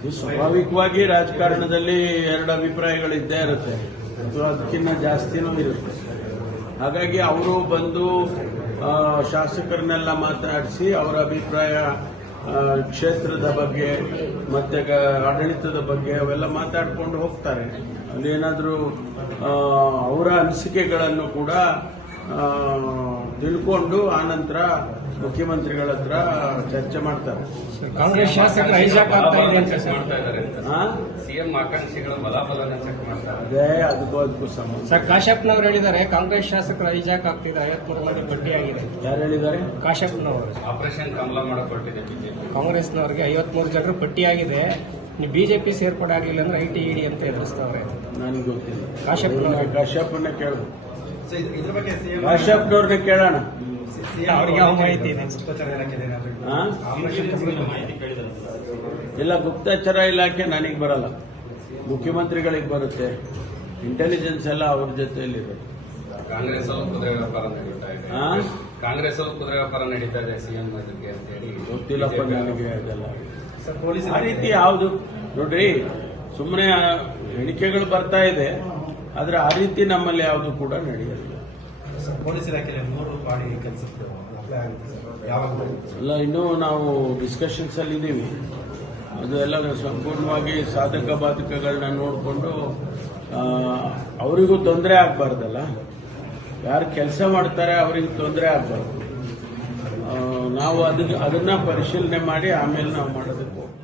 ಇದು ಸ್ವಾಭಾವಿಕವಾಗಿ ರಾಜಕಾರಣದಲ್ಲಿ ಎರಡು ಅಭಿಪ್ರಾಯಗಳು ಇದ್ದೇ ಇರುತ್ತೆ, ಅಥವಾ ಅದಕ್ಕಿಂತ ಜಾಸ್ತಿನೂ ಇರುತ್ತೆ. ಹಾಗಾಗಿ ಅವರು ಬಂದು ಶಾಸಕರನ್ನೆಲ್ಲ ಮಾತಾಡಿಸಿ ಅವರ ಅಭಿಪ್ರಾಯ ಕ್ಷೇತ್ರದ ಬಗ್ಗೆ ಮತ್ತೆ ಆಡಳಿತದ ಬಗ್ಗೆ ಅವೆಲ್ಲ ಮಾತಾಡ್ಕೊಂಡು ಹೋಗ್ತಾರೆ. ಅಲ್ಲೇನಾದರೂ ಅವರ ಅನಿಸಿಕೆಗಳನ್ನು ಕೂಡ ತಿಳ್ಕೊಂಡು ಆನಂತರ ಮುಖ್ಯಮಂತ್ರಿಗಳ ಹತ್ರ ಚರ್ಚೆ ಮಾಡ್ತಾರೆ. ಕಾಂಗ್ರೆಸ್ ಶಾಸಕರು ಹೈಜಾಕ್ ಆಗ್ತಾ ಇದೆ ಅಂತ ಸಿಎಂ ಆಕಾಂಕ್ಷಿಗಳು ಬಲಾಬಲನ ಚೆಕ್ ಮಾಡ್ತಾರೆ. ಅದೇ ಅದಕ್ಕೂ ಸಂಬಂಧ. ಸರ್, ಕಾಶ್ಯಪ್ನವರು ಹೇಳಿದ್ದಾರೆ ಕಾಂಗ್ರೆಸ್ ಶಾಸಕರು ಹೈಜಾಕ್ ಆಗ್ತಿದ್ದಾರೆ, 53 ಮಂದಿ ಪಟ್ಟಿಯಾಗಿದೆ. ಯಾರು ಹೇಳಿದ್ದಾರೆ? ಕಾಶ್ಯಪ್ನವರು. ಆಪರೇಷನ್ ಕಮಲ ಮಾಡಕೊಟ್ಟಿದೆ ಬಿಜೆಪಿ. ಕಾಂಗ್ರೆಸ್ನವರಿಗೆ 53 ಜನರು ಪಟ್ಟಿಯಾಗಿದೆ, ನೀವು ಬಿಜೆಪಿ ಸೇರ್ಪಡೆ ಆಗಲಿಲ್ಲ ಅಂದ್ರೆ ಐಟಿ ಇಡಿ ಅಂತ ಎದುರಿಸ್ತವ್ರೆ. ನನಗೆ ಗೊತ್ತಿಲ್ಲ. ಕಾಶ್ಯಪ್ನವ್ರಿಗೆ ಕೇಳು, ಕಾಶ್ಯಪ್ನವ್ರನ್ನ ಕೇಳೋಣ. ಅವ್ರಿಗೆ ಯಾವ ಮಾಹಿತಿ ಇದೆ? ಇಲ್ಲ, ಗುಪ್ತಚರ ಇಲಾಖೆ ನನಗೆ ಬರಲ್ಲ, ಮುಖ್ಯಮಂತ್ರಿಗಳಿಗೆ ಬರುತ್ತೆ. ಇಂಟೆಲಿಜೆನ್ಸ್ ಎಲ್ಲ ಅವ್ರ ಜೊತೆಯಲ್ಲಿರುತ್ತೆ. ಕಾಂಗ್ರೆಸ್ ಅಲ್ಲೂ ಕುದುರೆ ವ್ಯಾಪಾರ ನಡೀತಾ ಇದೆ. ಕಾಂಗ್ರೆಸ್ ಅಲ್ಲೂ ಕುದುರೆ ವ್ಯಾಪಾರ ನಡೀತಾ ಇದೆ ಸಿಎಂ ಇದಕ್ಕೆ ಅಂತ ಹೇಳಿ. ಗೊತ್ತಿಲ್ಲಪ್ಪ ನನಗೆ ಅದೆಲ್ಲ. ಆ ರೀತಿ ಯಾವುದು ನೋಡ್ರಿ, ಸುಮ್ಮನೆ ಹೇಳಿಕೆಗಳು ಬರ್ತಾ ಇದೆ, ಆದ್ರೆ ಆ ರೀತಿ ನಮ್ಮಲ್ಲಿ ಯಾವುದು ಕೂಡ ನಡೆಯಲ್ಲ. ಪೊಲೀಸ್ ಇಲಾಖೆಯಲ್ಲಿ 3 ಬಾಡಿ ಕೆಲಸಕ್ಕೆ ಅಪ್ಲೈ ಆಗುತ್ತೆ ಯಾವಾಗ? ಎಲ್ಲ ಇನ್ನೂ ನಾವು ಡಿಸ್ಕಷನ್ಸ್ ಅಲ್ಲಿ ಇದ್ದೀವಿ. ಅದು ಎಲ್ಲ ಸಂಪೂರ್ಣವಾಗಿ ಸಾಧಕ ಬಾಧಕಗಳನ್ನ ನೋಡಿಕೊಂಡು ಅವರಿಗೂ ತೊಂದರೆ ಆಗಬಾರ್ದಲ್ಲ. ಯಾರು ಕೆಲಸ ಮಾಡ್ತಾರೆ ಅವರಿಗೂ ತೊಂದರೆ ಆಗಬಾರ್ದು. ನಾವು ಅದನ್ನ ಪರಿಶೀಲನೆ ಮಾಡಿ ಆಮೇಲೆ ನಾವು ಮಾಡೋದಕ್ಕೆ ಹೋಗ್ತೀವಿ.